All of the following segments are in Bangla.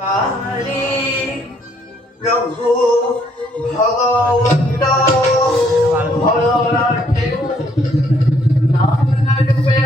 हरि प्रभु भगवंत भोलानाथ नाम रूपे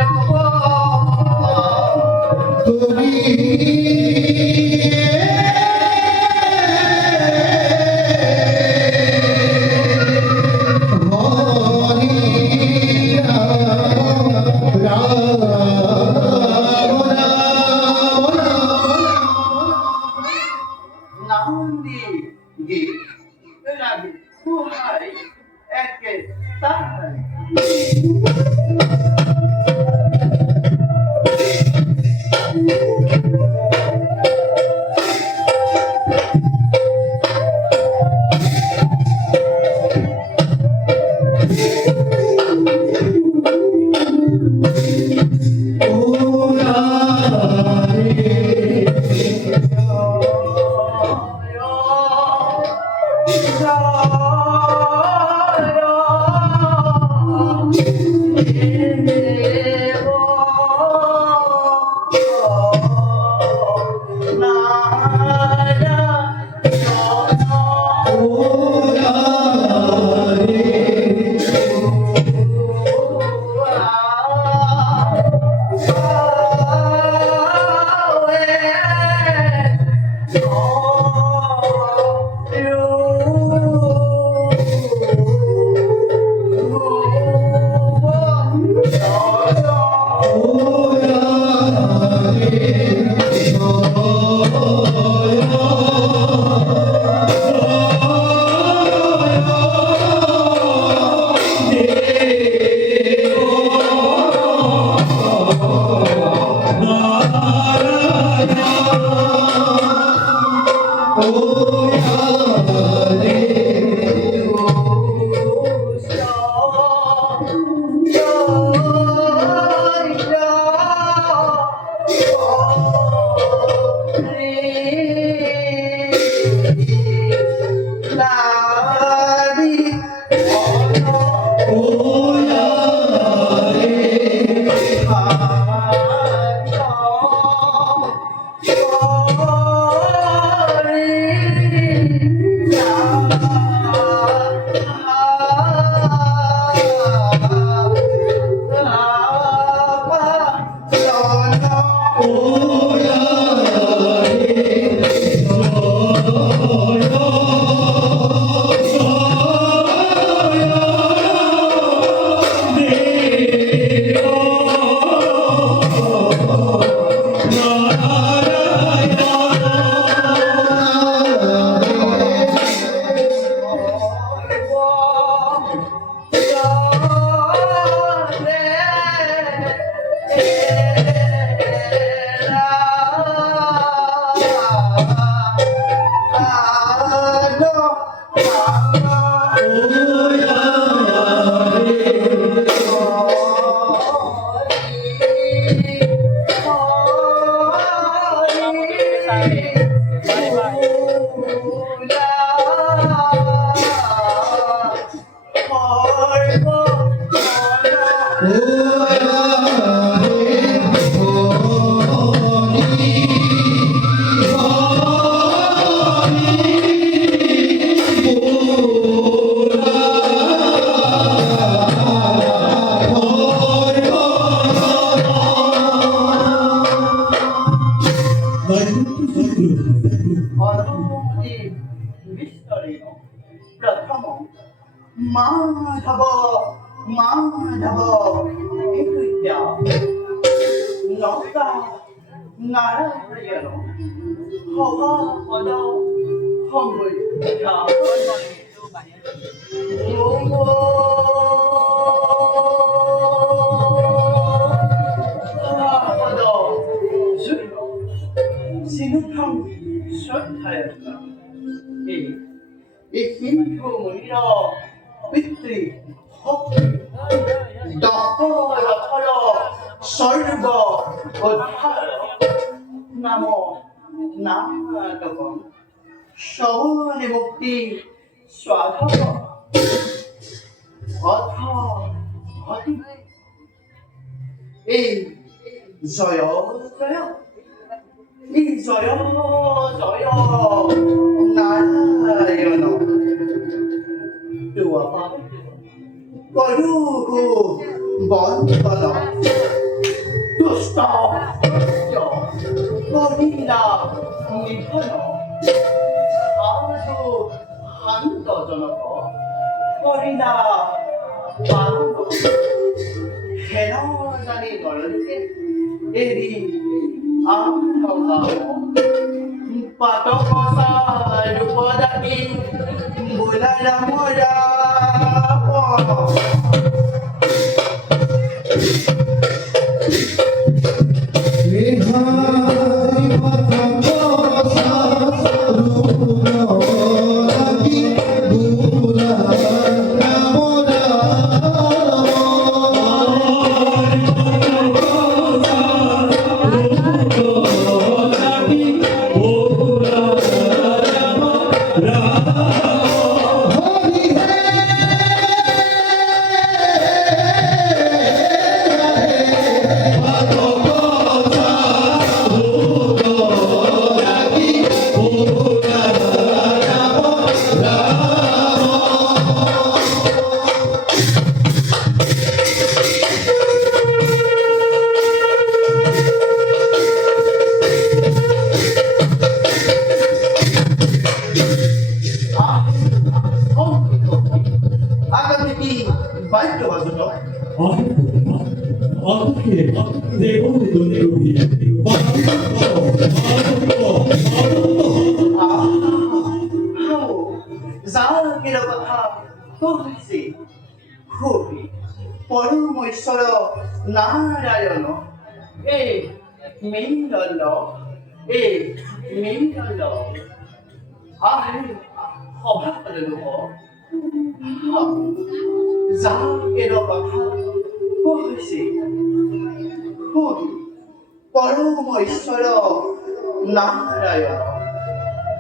माधव माधव नौका नारायण हवा पद सिनुथां श्रद्धायता 이 힌두 무리로 빛들이 덕보라 터려 설거 어타려 나모 나가고 서원의 목디 स्वाधव অথ অতি এই জয় জয় এই জয় জয় নারায়ণ করু বন্ধন দুষ্ট করিলা নিধন সাধু শান্তজনক করিলা পালন হেন জানি গলতে এরি পাতকসা রূপদাতি বুলারা মরা পরমেশ্বর নারায়ণ এ মিলন এ মিলন আহে সভার লোক যাকে কথা কৈছে শুন পরমেশ্বর নারায়ণ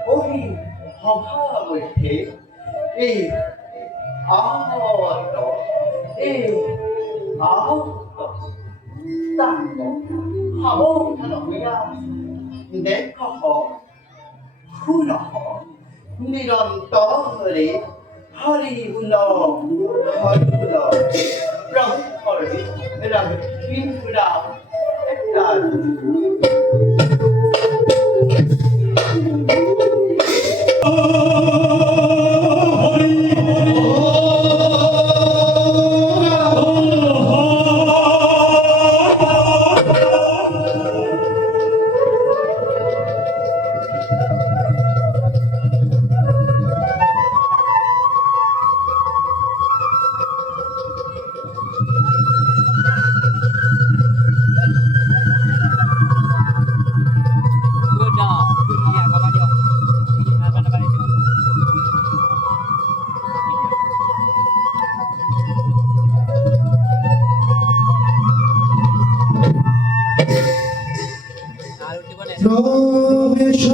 ওই সভা মধ্যে এই আহত এই আহত তাঙ্গ সাবধান হইয়া দেখ শুন নিরন্তরে হরি বুল প্রভু হরি রঘুরা একটা প্রবেশ